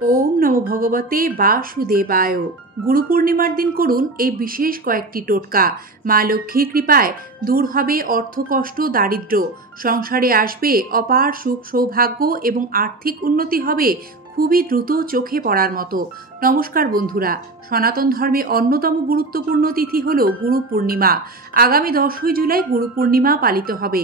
ওম নমো ভগবতে বাসুদেবায়। গুরু পূর্ণিমার দিন করুন এই বিশেষ কয়েকটি টোটকা। মা লক্ষ্মীর কৃপায় দূর হবে অর্থকষ্ট, দারিদ্র্য, সংসারে আসবে অপার সুখ সৌভাগ্য এবং আর্থিক উন্নতি হবে খুবই দ্রুত, চোখে পড়ার মতো। নমস্কার বন্ধুরা, সনাতন ধর্মে অন্যতম গুরুত্বপূর্ণ তিথি হল গুরু পূর্ণিমা। আগামী 10ই জুলাই গুরু পূর্ণিমা পালিত হবে।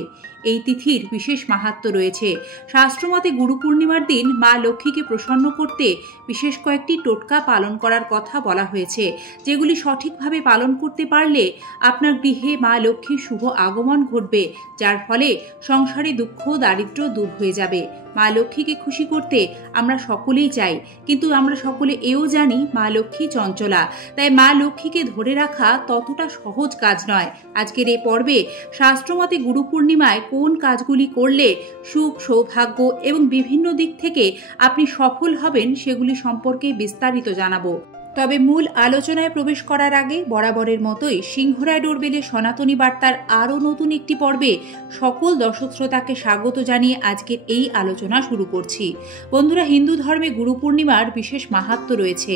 এই তিথির বিশেষ মাহাত্ম্য রয়েছে। শাস্ত্রমতে গুরু পূর্ণিমার দিন মা লক্ষ্মীকে প্রসন্ন করতে বিশেষ কয়েকটি টোটকা পালন করার কথা বলা হয়েছে, যেগুলি সঠিকভাবে পালন করতে পারলে আপনার গৃহে মা লক্ষ্মীর শুভ আগমন ঘটবে, যার ফলে সংসারে দুঃখ দারিদ্র্য দূর হয়ে যাবে। মা লক্ষ্মীকে খুশি করতে আমরা সকলেই চাই, কিন্তু আমরা সকলে এও জানি মা লক্ষ্মী চঞ্চলা। তাই মা লক্ষ্মীকে ধরে রাখা ততটা সহজ কাজ নয়। আজকের এই পর্বে শাস্ত্রমতে গুরু পূর্ণিমায় কোন কাজগুলি করলে সুখ সৌভাগ্য এবং বিভিন্ন দিক থেকে আপনি সফল হবেন সেগুলি সম্পর্কে বিস্তারিত জানাবো। তবে মূল আলোচনায় প্রবেশ করার আগে বরাবরের মতোই সিংহরায় ডোরবেলের সনাতনী বার্তার আরও নতুন একটি পর্বে সকল দর্শক শ্রোতাকে স্বাগত জানিয়ে আজকের এই আলোচনা শুরু করছি। বন্ধুরা, হিন্দু ধর্মে গুরু পূর্ণিমার বিশেষ মাহাত্ম্য রয়েছে।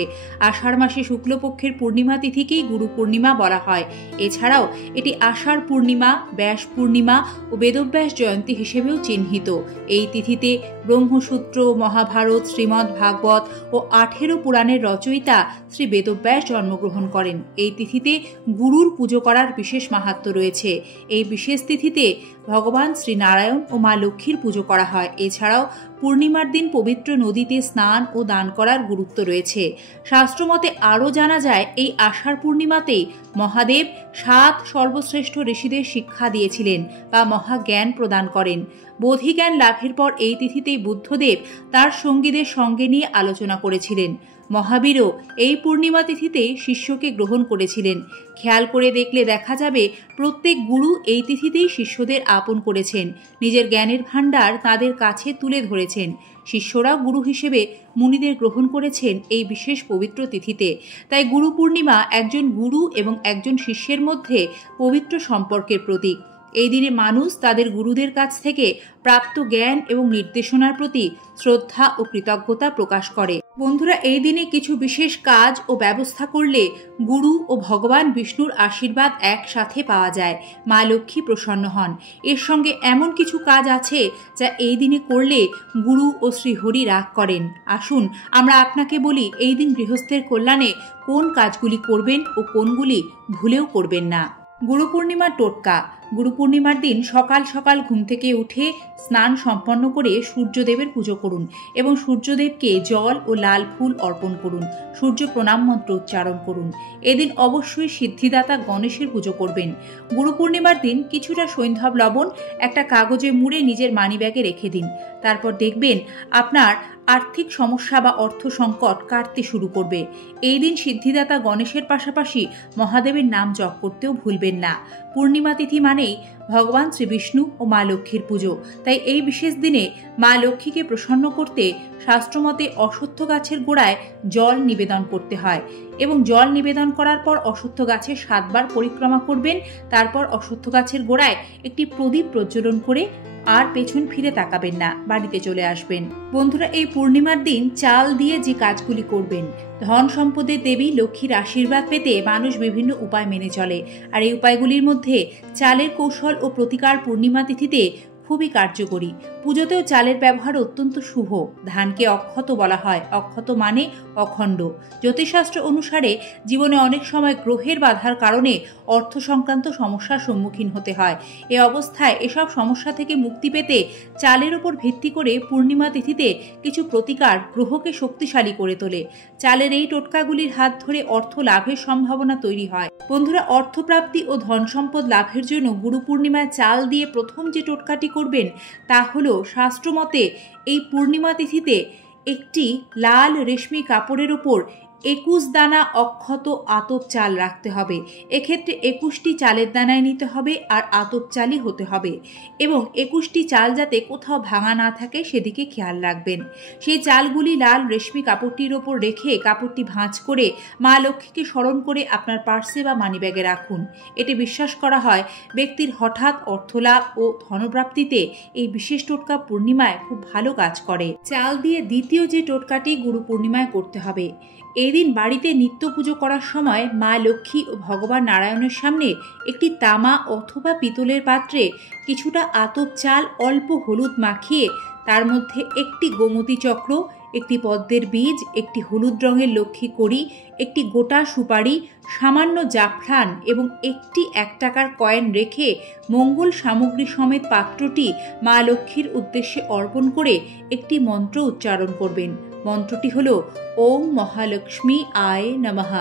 আষাঢ় মাসে শুক্লপক্ষের পূর্ণিমা তিথিকেই গুরু পূর্ণিমা বলা হয়। এছাড়াও এটি আষাঢ় পূর্ণিমা, ব্যাস পূর্ণিমা ও বেদব্যাস জয়ন্তী হিসেবেও চিহ্নিত। এই তিথিতে ব্রহ্মসূত্র, মহাভারত, শ্রীমদ্ ভাগবত ও 18 পুরাণের রচয়িতা শ্রী বেদব্যাস জন্মগ্রহণ করেন। এই তিথিতে গুরুর পুজো করার বিশেষ মাহাত্ম্য রয়েছে। এই বিশেষ তিথিতে ভগবান শ্রী নারায়ণ ও মা লক্ষ্মীর পুজো করা হয়। এছাড়াও পূর্ণিমার দিন পবিত্র নদীতে স্নান ও দান করার গুরুত্ব রয়েছে। শাস্ত্রমতে আরও জানা যায়, এই আষাঢ় পূর্ণিমাতেই মহাদেব 7 সর্বশ্রেষ্ঠ ঋষিদের শিক্ষা দিয়েছিলেন বা মহাজ্ঞান প্রদান করেন। বোধিজ্ঞান লাভের পর এই তিথিতেই বুদ্ধদেব তার সঙ্গীদের সঙ্গে নিয়ে আলোচনা করেছিলেন। মহাবীরও এই পূর্ণিমা তিথিতে শিষ্যকে গ্রহণ করেছিলেন। খেয়াল করে দেখলে দেখা যাবে প্রত্যেক গুরু এই তিথিতেই শিষ্যদের আপন করেছেন, নিজের জ্ঞানের ভাণ্ডার তাদের কাছে তুলে ধরেছেন। শিষ্যরাও গুরু হিসেবে মুনিদের গ্রহণ করেছেন এই বিশেষ পবিত্র তিথিতে। তাই গুরু পূর্ণিমা একজন গুরু এবং একজন শিষ্যের মধ্যে পবিত্র সম্পর্কের প্রতীক। এই দিনে মানুষ তাদের গুরুদের কাছ থেকে প্রাপ্ত জ্ঞান এবং নির্দেশনার প্রতি শ্রদ্ধা ও কৃতজ্ঞতা প্রকাশ করে। বন্ধুরা, এই দিনে কিছু বিশেষ কাজ ও ব্যবস্থা করলে গুরু ও ভগবান বিষ্ণুর আশীর্বাদ একসাথে পাওয়া যায়। মা লক্ষ্মী প্রসন্ন হন। এর সঙ্গে এমন কিছু কাজ আছে যা এই দিনে করলে গুরু ও শ্রীহরি রাগ করেন। আসুন আমরা আপনাকে বলি এই দিন গৃহস্থের কল্যাণে কোন কাজগুলি করবেন ও কোনগুলি ভুলেও করবেন না। গুরু পূর্ণিমার টোটকা। গুরু পূর্ণিমার দিন সকাল সকাল ঘুম থেকে উঠে স্নান সম্পন্ন করে সূর্যদেবের পুজো করুন এবং সূর্যদেবকে জল ও লাল ফুল অর্পণ করুন। সূর্য প্রণাম মন্ত্র উচ্চারণ করুন। এদিন অবশ্যই সিদ্ধিদাতা গণেশের পুজো করবেন। গুরু পূর্ণিমার দিন কিছুটা সৈন্ধব লবণ একটা কাগজে মুড়ে নিজের মানিব্যাগে রেখে দিন। তারপর দেখবেন আপনার আর্থিক সমস্যা বা অর্থ সংকট কাটতে শুরু করবে। এই দিন সিদ্ধিদাতা গণেশের পাশাপাশি মহাদেবের নাম জপ করতেও ভুলবেন না। পূর্ণিমা তিথি মানেই ভগবান শ্রী বিষ্ণু ও মা লক্ষ্মীর পুজো। তাই এই বিশেষ দিনে মা লক্ষ্মীকে প্রসন্ন করতে শাস্ত্রমতে অশ্বত্থ গাছের গোড়ায় জল নিবেদন করতে হয় এবং জল নিবেদন করার পর অশ্বত্থ গাছে 7 বার পরিক্রমা করবেন। তারপর অশ্বত্থ গাছের গোড়ায় একটি প্রদীপ প্রজ্বলন করে আর পেছন ফিরে তাকাবেন না, বাড়িতে চলে আসবেন। বন্ধুরা, এই পূর্ণিমার দিন চাল দিয়ে যে কাজগুলি করবেন। ধন সম্পদের দেবী লক্ষ্মীর আশীর্বাদ পেতে মানুষ বিভিন্ন উপায় মেনে চলে, আর এই উপায়গুলির মধ্যে চালের কৌশল ও প্রতিকার পূর্ণিমা তিথিতে খুবই কার্যকরী। পুজোতেও চালের ব্যবহার অত্যন্ত শুভ। ধানকে অক্ষত বলা হয়। অক্ষত মানে অখণ্ড। জ্যোতিষশাস্ত্র অনুসারে জীবনে অনেক সময় গ্রহের বাধার কারণে অর্থ সংক্রান্ত সমস্যার সম্মুখীন হতে হয়। এ অবস্থায় এসব সমস্যা থেকে মুক্তি পেতে চালের উপর ভিত্তি করে পূর্ণিমা তিথিতে কিছু প্রতিকার গ্রহকে শক্তিশালী করে তোলে। চালের এই টোটকাগুলির হাত ধরে অর্থ লাভের সম্ভাবনা তৈরি হয়। বন্ধুরা, অর্থপ্রাপ্তি ও ধন সম্পদ লাভের জন্য গুরু পূর্ণিমায় চাল দিয়ে প্রথম যে টোটকাটি করবেন তা হলো, শাস্ত্রমতে এই পূর্ণিমা তিথিতে একটি লাল রেশমি কাপড়ের ওপর 21 দানা অক্ষত আতপ চাল রাখতে হবে। এক্ষেত্রে 21টি চালের দানায় নিতে হবে আর আতপ চালই হতে হবে, এবং 21টি চাল যাতে কোথাও ভাঙা না থাকে সেদিকে খেয়াল রাখবেন। সেই চালগুলি লাল রেশমি কাপড়টির ওপর রেখে কাপড়টি ভাঁজ করে মা লক্ষ্মীকে স্মরণ করে আপনার পার্সে বা মানিব্যাগে রাখুন। এটি বিশ্বাস করা হয় ব্যক্তির হঠাৎ অর্থলাভ ও ধনপ্রাপ্তিতে এই বিশেষ টোটকা পূর্ণিমায় খুব ভালো কাজ করে। চাল দিয়ে দ্বিতীয় যে টোটকাটি গুরু পূর্ণিমায় করতে হবে। এই দিন বাড়িতে নিত্য পুজো করার সময় মা লক্ষ্মী ও ভগবান নারায়ণের সামনে একটি তামা অথবা পিতলের পাত্রে কিছুটা আতপ চাল অল্প হলুদ মাখিয়ে তার মধ্যে একটি গোমতী চক্র, একটি পদ্মের বীজ, একটি হলুদ রঙের লক্ষ্মী কড়ি, একটি গোটা সুপারি, সামান্য জাফরান এবং একটি 1 টাকার কয়েন রেখে মঙ্গল সামগ্রী সমেত পাত্রটি মা লক্ষ্মীর উদ্দেশ্যে অর্পণ করে একটি মন্ত্র উচ্চারণ করবেন। মন্ত্রটি হল ওম মহালক্ষ্মী আয় নমঃ।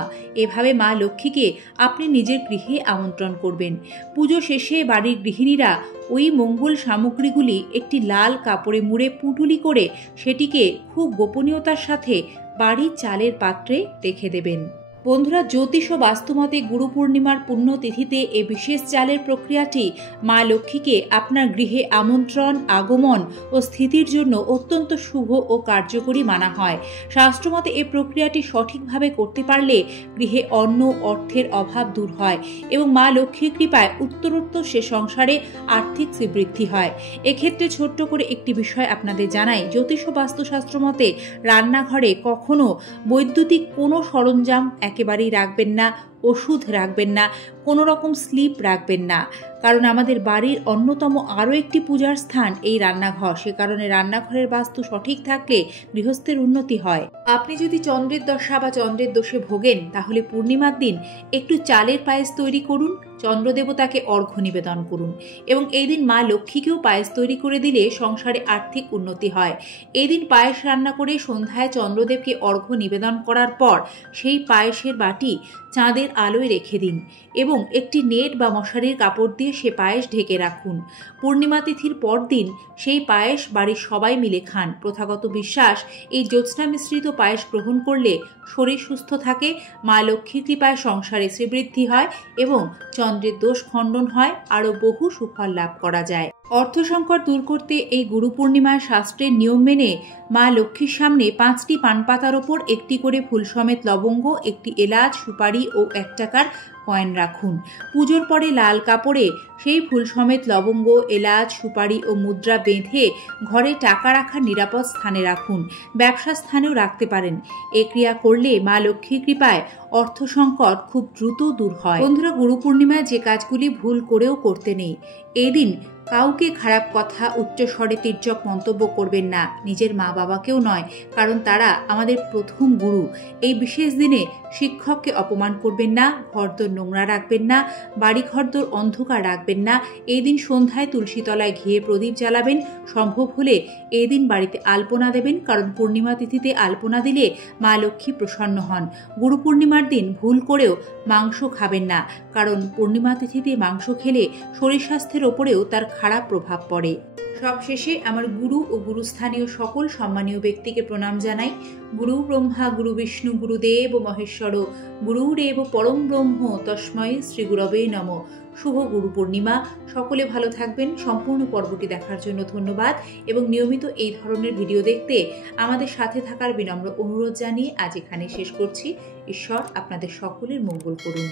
এভাবে মা লক্ষ্মীকে আপনি নিজের গৃহে আমন্ত্রণ করবেন। পুজো শেষে বাড়ির গৃহিণীরা ওই মঙ্গল সামগ্রীগুলি একটি লাল কাপড়ে মুড়ে পুঁটুলি করে সেটিকে খুব গোপনীয়তার সাথে বাড়ির চালের পাত্রে রেখে দেবেন। বন্ধুরা, জ্যোতিষ ও বাস্তুমতে গুরু পূর্ণিমার পুণ্যতিথিতে এ বিশেষ চালের প্রক্রিয়াটি মা লক্ষ্মীকে আপনার গৃহে আমন্ত্রণ, আগমন ও স্থিতির জন্য অত্যন্ত শুভ ও কার্যকরী মানা হয়। শাস্ত্রমতে এই প্রক্রিয়াটি সঠিকভাবে করতে পারলে গৃহে অন্ন অর্থের অভাব দূর হয় এবং মা লক্ষ্মীর কৃপায় উত্তরোত্তর সে সংসারে আর্থিক শ্রীবৃদ্ধি হয়। এক্ষেত্রে ছোট্ট করে একটি বিষয় আপনাদের জানাই, জ্যোতিষ ও বাস্তুশাস্ত্র মতে রান্নাঘরে কখনো বৈদ্যুতিক কোনো সরঞ্জাম একেবারেই রাখবেন না, ওষুধ রাখবেন না, কোনো রকম স্লিপ রাখবেন না, কারণ আমাদের বাড়ির অন্যতম আরও একটি পূজার স্থান এই রান্নাঘর। সে কারণে রান্নাঘরের বাস্তু সঠিক থাকলে গৃহস্থের উন্নতি হয়। আপনি যদি চন্দ্রের দশা বা চন্দ্রের দোষে ভোগেন তাহলে পূর্ণিমার দিন একটু চালের পায়েস তৈরি করুন, চন্দ্রদেবতাকে অর্ঘ্য নিবেদন করুন এবং এই দিন মা লক্ষ্মীকেও পায়েস তৈরি করে দিলে সংসারে আর্থিক উন্নতি হয়। এই দিন পায়েস রান্না করে সন্ধ্যায় চন্দ্রদেবকে অর্ঘ্য নিবেদন করার পর সেই পায়েসের বাটি চাঁদের আলোয় রেখে দিন এবং একটি নেট বা মশারির কাপড় দিয়ে সে পায়েস ঢেকে রাখুন। পূর্ণিমা তিথির পর দিন সেই পায়েস বাড়ির সবাই মিলে খান। প্রথাগত বিশ্বাস, এই জ্যোৎস্না মিশ্রিত পায়েস গ্রহণ করলে শরীর সুস্থ থাকে, মা লক্ষ্মীর কৃপায় সংসারে শ্রীবৃদ্ধি হয় এবং চন্দ্রের দোষ খণ্ডন হয়, আরও বহু সুফল লাভ করা যায়। অর্থ সংকট দূর করতে এই গুরু পূর্ণিমায় শাস্ত্রের নিয়ম মেনে মা লক্ষ্মীর সামনে 5টি পান পাতার ওপর একটি করে ফুল সমেত লবঙ্গ, একটি এলাচ, সুপারি ও 1 টাকার কয়েন রাখুন। পুজোর পরে লাল কাপড়ে সেই ফুল সমেত লবঙ্গ, এলাচ, সুপারি ও মুদ্রা বেঁধে ঘরে টাকা রাখার নিরাপদ স্থানে রাখুন। ব্যবসা স্থানেও রাখতে পারেন। এ ক্রিয়া করলে মা লক্ষ্মীর কৃপায় অর্থ সংকট খুব দ্রুত দূর হয়। বন্ধুরা, গুরু পূর্ণিমায় যে কাজগুলি ভুল করেও করতে নেই। এদিন কাউকে খারাপ কথা, উচ্চস্বরে তির্যক মন্তব্য করবেন না, নিজের মা বাবাকেও নয়, কারণ তারা আমাদের প্রথম গুরু। এই বিশেষ দিনে শিক্ষককে অপমান করবেন না, ঘরদোর নোংরা রাখবেন না, বাড়ি ঘরদোর অন্ধকার রাখবেন না। এই দিন সন্ধ্যায় তুলসী তলায় ঘিয়ে প্রদীপ জ্বালাবেন। সম্ভব হলে এই দিন বাড়িতে আলপনা দেবেন, কারণ পূর্ণিমা তিথিতে আলপনা দিলে মা লক্ষ্মী প্রসন্ন হন। গুরু পূর্ণিমার দিন ভুল করেও মাংস খাবেন না, কারণ পূর্ণিমা তিথিতে মাংস খেলে শরীর স্বাস্থ্যের ওপরেও তার খারাপ প্রভাব পড়ে। সবশেষে আমার গুরু ও গুরুস্থানীয় সকল সম্মানীয় ব্যক্তিকে প্রণাম জানাই। গুরু ব্রহ্মা, গুরু বিষ্ণু, গুরুদেব মহেশ্বর, গুরুরেব পরম ব্রহ্ম, তস্মৈ শ্রী গুরবে নমঃ। শুভ গুরু পূর্ণিমা। সকলে ভালো থাকবেন। সম্পূর্ণ পর্বটি দেখার জন্য ধন্যবাদ এবং নিয়মিত এই ধরনের ভিডিও দেখতে আমাদের সাথে থাকার বিনম্র অনুরোধ জানিয়ে আজ এখানে শেষ করছি। ঈশ্বর আপনাদের সকলের মঙ্গল করুন।